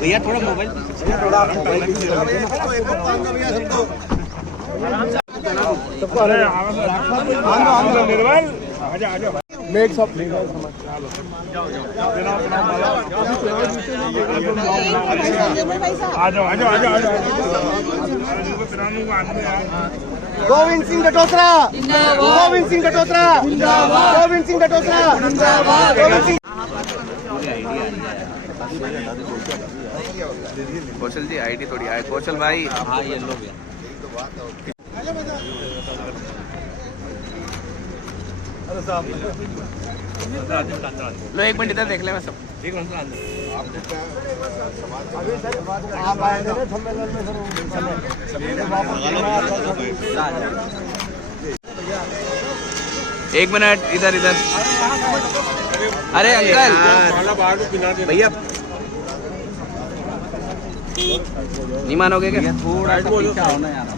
भैया थोड़ा मोबाइल निर्मल मेक सब गोविंद सिंह कटोत्रा, गोविंद सिंह कटोत्रा, गोविंद सिंह कटोत्रा, गोविंद सिंह। कौशल जी आईडी थोड़ी आए कौशल भाई। हाँ ये लो लो एक मिनट इधर देख ले मैं सब ठीक है। आप आए थे सम्मेलन में एक मिनट इधर इधर। अरे अंकल भैया नहीं मानोगे क्या? थोड़ा सा पीछे आओ ना यार।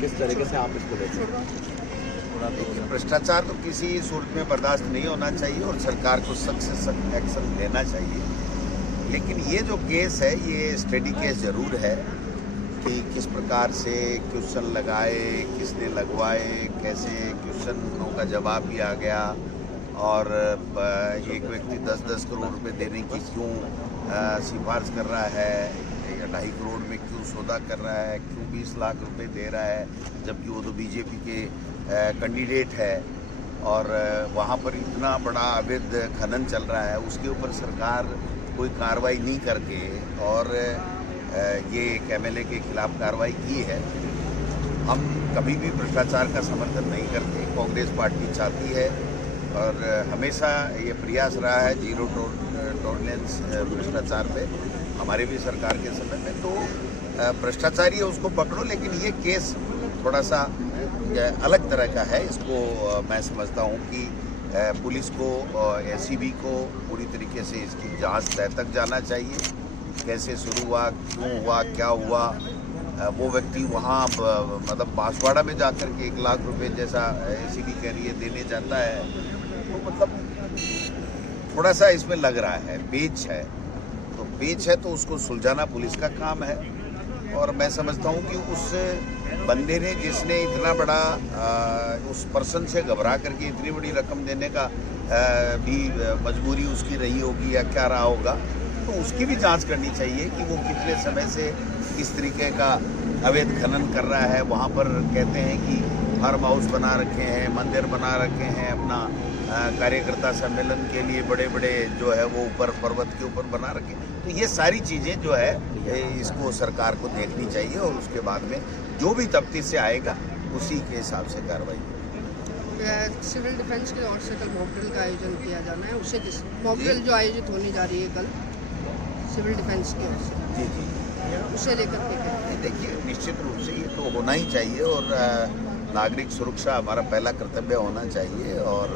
किस तरीके से आप इसको देखते हैं? भ्रष्टाचार तो किसी सूरत में बर्दाश्त नहीं होना चाहिए और सरकार को सख्त से सख्त एक्शन लेना चाहिए। लेकिन ये जो केस है ये स्टडी केस जरूर है कि किस प्रकार से क्वेश्चन लगाए, किसने लगवाए, कैसे क्वेश्चनों का जवाब भी आ गया और एक व्यक्ति 10-10 करोड़ रुपए देने की क्यों सिफारिश कर रहा है या 2.5 करोड़ में क्यों सौदा कर रहा है, क्यों 20 लाख रुपए दे रहा है, जबकि वो तो बीजेपी के कैंडिडेट है और वहाँ पर इतना बड़ा अवैध खनन चल रहा है, उसके ऊपर सरकार कोई कार्रवाई नहीं करके और ये एक एमएलए के खिलाफ कार्रवाई की है। हम कभी भी भ्रष्टाचार का समर्थन नहीं करते। कांग्रेस पार्टी चाहती है और हमेशा ये प्रयास रहा है जीरो टॉलरेंस भ्रष्टाचार पे। हमारे भी सरकार के समय में तो भ्रष्टाचारी है उसको पकड़ो, लेकिन ये केस थोड़ा सा अलग तरह का है। इसको मैं समझता हूँ कि पुलिस को एसीबी को पूरी तरीके से इसकी जांच तय तक जाना चाहिए। कैसे शुरू हुआ, क्यों हुआ, क्या हुआ। वो व्यक्ति वहाँ मतलब बांसवाड़ा में जाकर के 1 लाख रुपए जैसा एसीबी कह रही है देने जाता है, तो मतलब थोड़ा सा इसमें लग रहा है पेच है। तो पेच है तो उसको सुलझाना पुलिस का काम है। और मैं समझता हूँ कि उस बंदे ने जिसने इतना बड़ा उस पर्सन से घबरा करके इतनी बड़ी रकम देने का भी मजबूरी उसकी रही होगी या क्या रहा होगा, तो उसकी भी जांच करनी चाहिए कि वो कितने समय से किस तरीके का अवैध खनन कर रहा है। वहाँ पर कहते हैं कि फार्म हाउस बना रखे हैं, मंदिर बना रखे हैं, अपना कार्यकर्ता सम्मेलन के लिए बड़े बड़े जो है वो ऊपर पर्वत के ऊपर बना रखे। तो ये सारी चीज़ें जो है इसको सरकार को देखनी चाहिए और उसके बाद में जो भी तफ्तीश से आएगा उसी के हिसाब से कार्रवाई। सिविल डिफेंस की ओर से कल मॉकड्रिल का आयोजन किया जाना है, उससे मॉकड्रिल जो आयोजित होने जा रही है कल सिविल डिफेंस की ओर से, जी जी, उसे लेकर के देखिए निश्चित रूप से ये तो होना ही चाहिए और नागरिक सुरक्षा हमारा पहला कर्तव्य होना चाहिए और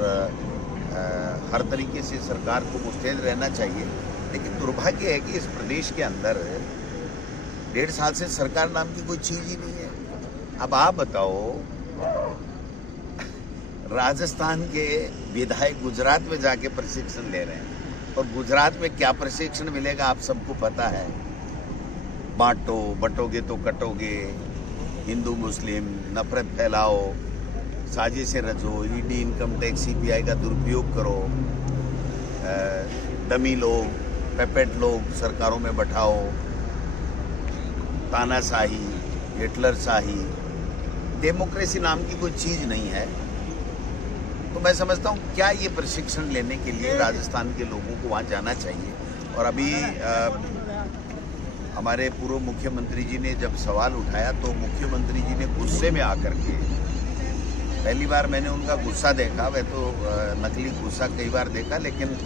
हर तरीके से सरकार को मुस्तैद रहना चाहिए। लेकिन दुर्भाग्य है कि इस प्रदेश के अंदर 1.5 साल से सरकार नाम की कोई चीज़ ही नहीं है। अब आप बताओ, राजस्थान के विधायक गुजरात में जाके प्रशिक्षण ले रहे हैं और गुजरात में क्या प्रशिक्षण मिलेगा आप सबको पता है। बांटो, बटोगे तो कटोगे, हिंदू मुस्लिम नफरत फैलाओ, साजिशें रचो, ईडी इनकम टैक्स सीबीआई का दुरुपयोग करो, डमी लोग पेपेट लोग सरकारों में बैठाओ, तानाशाही, हिटलर शाही, डेमोक्रेसी नाम की कोई चीज़ नहीं है। तो मैं समझता हूँ क्या ये प्रशिक्षण लेने के लिए राजस्थान के लोगों को वहाँ जाना चाहिए। और अभी हमारे पूर्व मुख्यमंत्री जी ने जब सवाल उठाया तो मुख्यमंत्री जी ने गुस्से में आकर के, पहली बार मैंने उनका गुस्सा देखा, वह तो नकली गुस्सा कई बार देखा, लेकिन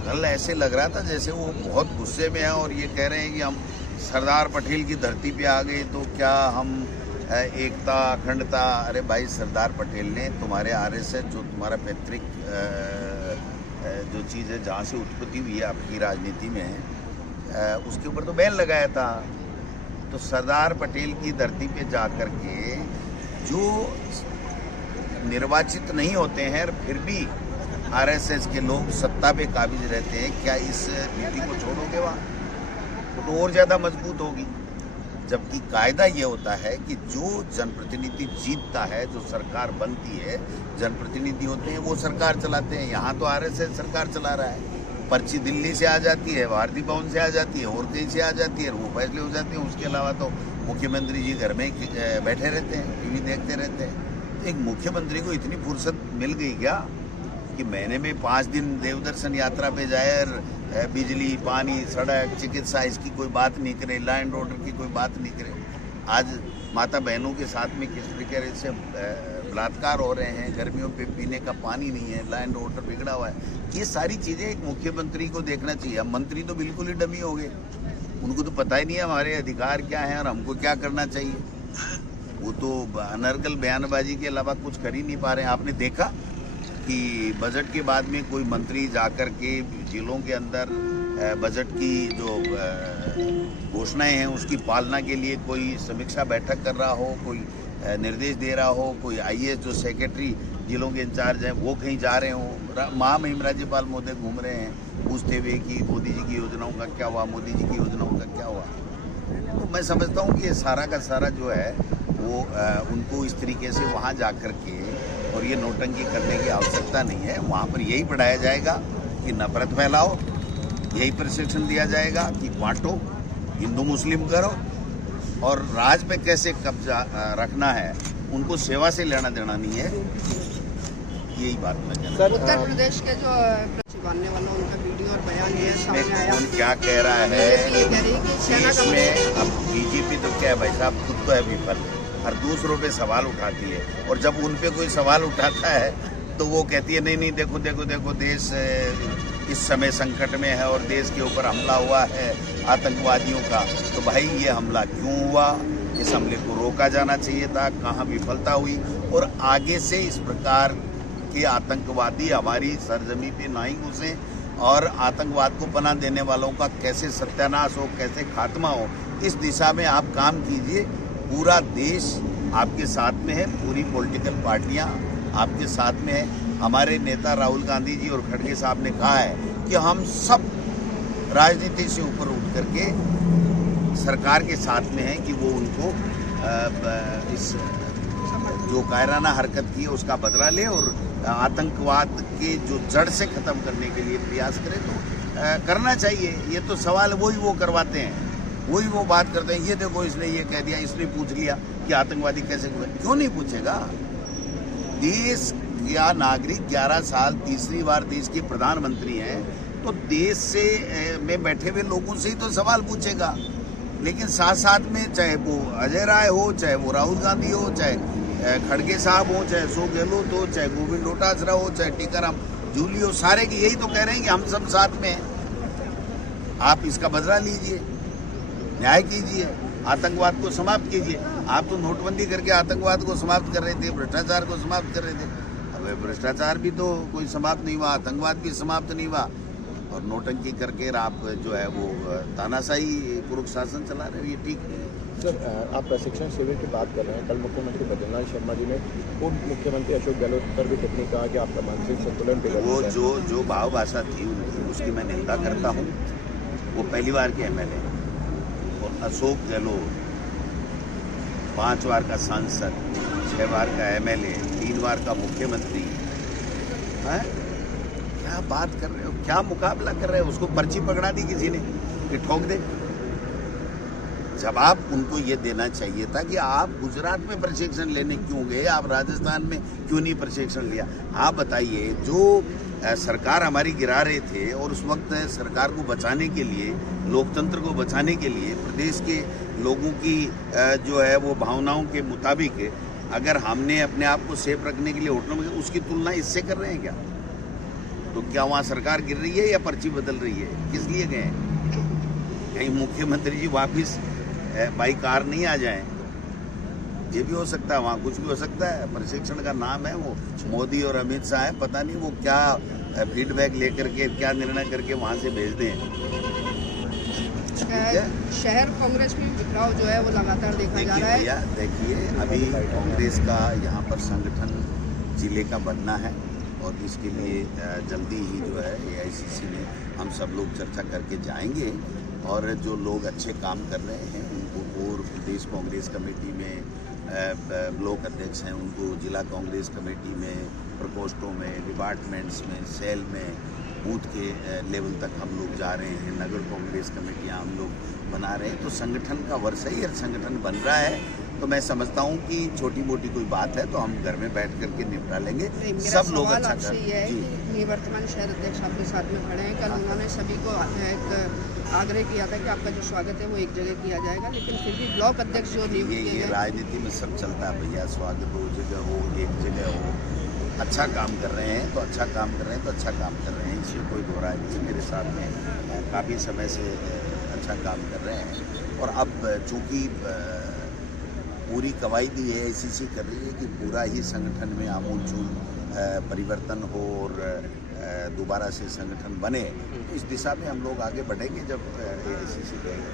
कल ऐसे लग रहा था जैसे वो बहुत गुस्से में है और ये कह रहे हैं कि हम सरदार पटेल की धरती पे आ गए तो क्या हम एकता अखंडता। अरे भाई, सरदार पटेल ने तुम्हारे आरएसएस जो तुम्हारा पैतृक जो चीज़ है जहाँ से उत्पत्ति हुई है आपकी राजनीति में उसके ऊपर तो बैन लगाया था। तो सरदार पटेल की धरती पे जा कर के जो निर्वाचित नहीं होते हैं फिर भी आरएसएस के लोग सत्ता पे काबिज रहते हैं, क्या इस नीति को छोड़ोगे? वहाँ वो तो और ज़्यादा मजबूत होगी। जबकि कायदा ये होता है कि जो जनप्रतिनिधि जीतता है, जो सरकार बनती है, जनप्रतिनिधि होते हैं वो सरकार चलाते हैं। यहाँ तो आरएसएस सरकार चला रहा है। पर्ची दिल्ली से आ जाती है, भारतीय भवन से आ जाती है, और कहीं से आ जाती है, वो फैसले हो जाते हैं। उसके अलावा तो मुख्यमंत्री जी घर में ही बैठे रहते हैं, टीवी देखते रहते हैं। एक मुख्यमंत्री को इतनी फुर्सत मिल गई क्या कि महीने में 5 दिन देवदर्शन यात्रा पे जाए और बिजली, पानी, सड़क, चिकित्सा इसकी कोई बात नहीं करे, लॉ एंड ऑर्डर की कोई बात नहीं करे। आज माता बहनों के साथ में किस तरीके से बलात्कार हो रहे हैं, गर्मियों पे पीने का पानी नहीं है, लॉ एंड ऑर्डर बिगड़ा हुआ है। ये सारी चीज़ें एक मुख्यमंत्री को देखना चाहिए। अब मंत्री तो बिल्कुल ही डमी हो गए, उनको तो पता ही नहीं है हमारे अधिकार क्या हैं और हमको क्या करना चाहिए। वो तो अनर्गल बयानबाजी के अलावा कुछ कर ही नहीं पा रहे हैं। आपने देखा कि बजट के बाद में कोई मंत्री जाकर के जिलों के अंदर बजट की जो घोषणाएं हैं उसकी पालना के लिए कोई समीक्षा बैठक कर रहा हो, कोई निर्देश दे रहा हो, कोई आईएएस जो सेक्रेटरी जिलों के इंचार्ज हैं वो कहीं जा रहे हों, महामहिम राज्यपाल महोदय घूम रहे हैं पूछते हुए कि मोदी जी की योजनाओं का क्या हुआ, मोदी जी की योजनाओं का क्या हुआ। तो मैं समझता हूँ कि ये सारा का सारा जो है वो उनको इस तरीके से वहाँ जा कर के और ये नोटंकी करने की आवश्यकता नहीं है। वहाँ पर यही पढ़ाया जाएगा कि नफरत फैलाओ, यही प्रशिक्षण दिया जाएगा कि बांटो, हिंदू मुस्लिम करो, और राज पे कैसे कब्जा रखना है, उनको सेवा से लेना देना नहीं है। यही बात मैं कहना। उत्तर प्रदेश के जो बनने वाला उनका वीडियो और बयान ये सामने आया, कौन क्या कह रहा है ये कह रही है कि सेना का इसमें। अब बीजेपी तो क्या है भाई साहब, खुद तो है विफल और दूसरों पे सवाल उठाती है, और जब उन पे कोई सवाल उठाता है तो वो कहती है नहीं नहीं देखो देखो देखो देश इस समय संकट में है और देश के ऊपर हमला हुआ है आतंकवादियों का। तो भाई ये हमला क्यों हुआ, इस हमले को रोका जाना चाहिए था, कहाँ विफलता हुई, और आगे से इस प्रकार के आतंकवादी हमारी सरजमी पे ना ही घुसे और आतंकवाद को पनाह देने वालों का कैसे सत्यानाश हो, कैसे खात्मा हो, इस दिशा में आप काम कीजिए। पूरा देश आपके साथ में है, पूरी पॉलिटिकल पार्टियां आपके साथ में है। हमारे नेता राहुल गांधी जी और खड़गे साहब ने कहा है कि हम सब राजनीति से ऊपर उठ करके सरकार के साथ में हैं कि वो उनको इस जो कायराना हरकत की है उसका बदला ले और आतंकवाद के जो जड़ से ख़त्म करने के लिए प्रयास करें। तो करना चाहिए। ये तो सवाल वही वो करवाते हैं, वही वो बात करते हैं। ये देखो इसने ये कह दिया, इसने पूछ लिया कि आतंकवादी कैसे हुए। क्यों नहीं पूछेगा? देश या नागरिक 11 साल तीसरी बार देश के प्रधानमंत्री हैं, तो देश से में बैठे हुए लोगों से ही तो सवाल पूछेगा। लेकिन साथ साथ में चाहे वो अजय राय हो, चाहे वो राहुल गांधी हो, चाहे खड़गे साहब हो, चाहे अशोक गहलोत हो, चाहे गोविंद डोटासरा हो, चाहे टीकाराम जूली हो, सारे की यही तो कह रहे हैं कि हम सब साथ में हैं। आप इसका बदला लीजिए, न्याय कीजिए, आतंकवाद को समाप्त कीजिए। आप तो नोटबंदी करके आतंकवाद को समाप्त कर रहे थे, भ्रष्टाचार को समाप्त कर रहे थे। अब भ्रष्टाचार भी तो कोई समाप्त नहीं हुआ, आतंकवाद भी समाप्त नहीं हुआ, और नोटंकी करके आप जो है वो तानाशाही पूर्वक शासन चला रहे हो। ये ठीक नहीं है। सर, आप प्रशिक्षण शिविर की बात कर रहे हैं। कल मुख्यमंत्री भजनलाल शर्मा जी ने उप मुख्यमंत्री अशोक गहलोत पर भी टिप्पणी कहा कि आपका मानसिक संतुलन बिगड़ वो है। जो भाव भाषा थी उनकी, उसकी मैं निंदा करता हूँ। वो पहली बार के एमएलए और अशोक गहलोत 5 बार का सांसद, 6 बार का एमएलए, 3 बार का मुख्यमंत्री है। क्या बात कर रहे हो, क्या मुकाबला कर रहे हो? उसको पर्ची पकड़ा दी किसी ने कि ठोक दे। जवाब उनको ये देना चाहिए था कि आप गुजरात में प्रशिक्षण लेने क्यों गए, आप राजस्थान में क्यों नहीं प्रशिक्षण लिया। आप बताइए, जो सरकार हमारी गिरा रहे थे और उस वक्त सरकार को बचाने के लिए, लोकतंत्र को बचाने के लिए, प्रदेश के लोगों की जो है वो भावनाओं के मुताबिक अगर हमने अपने आप को सेफ रखने के लिए होटलों में, उसकी तुलना इससे कर रहे हैं क्या? तो क्या वहाँ सरकार गिर रही है या पर्ची बदल रही है? किस लिए गए? कहीं मुख्यमंत्री जी वापिस बाई कार नहीं आ जाएं? ये भी हो सकता है, वहाँ कुछ भी हो सकता है। प्रशिक्षण का नाम है, वो मोदी और अमित शाह है, पता नहीं वो क्या फीडबैक लेकर के क्या निर्णय करके वहाँ से भेज दें। शहर कांग्रेस में बिखराव जो है वो लगातार देखा जा रहा है। देखिए अभी कांग्रेस का यहाँ पर संगठन जिले का बनना है, और इसके लिए जल्दी ही जो है AICC में हम सब लोग चर्चा करके जाएंगे और जो लोग अच्छे काम कर रहे हैं उनको और प्रदेश कांग्रेस कमेटी में ब्लॉक अध्यक्ष हैं उनको जिला कांग्रेस कमेटी में, प्रकोष्ठों में, डिपार्टमेंट्स में, सेल में, बूथ के लेवल तक हम लोग जा रहे हैं, नगर कांग्रेस कमेटियां हम लोग बना रहे हैं। तो संगठन का वर्ष है और संगठन बन रहा है। तो मैं समझता हूं कि छोटी मोटी कोई बात है तो हम घर में बैठ करके निपटा लेंगे। सब लोग अच्छा आपसे ये है कि निवर्तमान शहर अध्यक्ष आपके साथ में खड़े हैं, कल उन्होंने सभी को एक आग्रह किया था कि आपका जो स्वागत है वो एक जगह किया जाएगा, लेकिन फिर भी ब्लॉक अध्यक्ष जो नियुक्त किए ये गए, राजनीति में सब चलता है भैया, स्वागत हो जगह हो एक जगह हो। अच्छा काम कर रहे हैं तो अच्छा काम कर रहे हैं तो अच्छा काम कर रहे हैं, इसमें कोई दो राय नहीं। मेरे साथ में काफ़ी समय से अच्छा काम कर रहे हैं और अब चूँकि पूरी कवायद AICC कर रही है कि पूरा ही संगठन में आमूल-चूल परिवर्तन हो और दोबारा से संगठन बने, इस दिशा में हम लोग आगे बढ़ेंगे जब AICC कहेगा।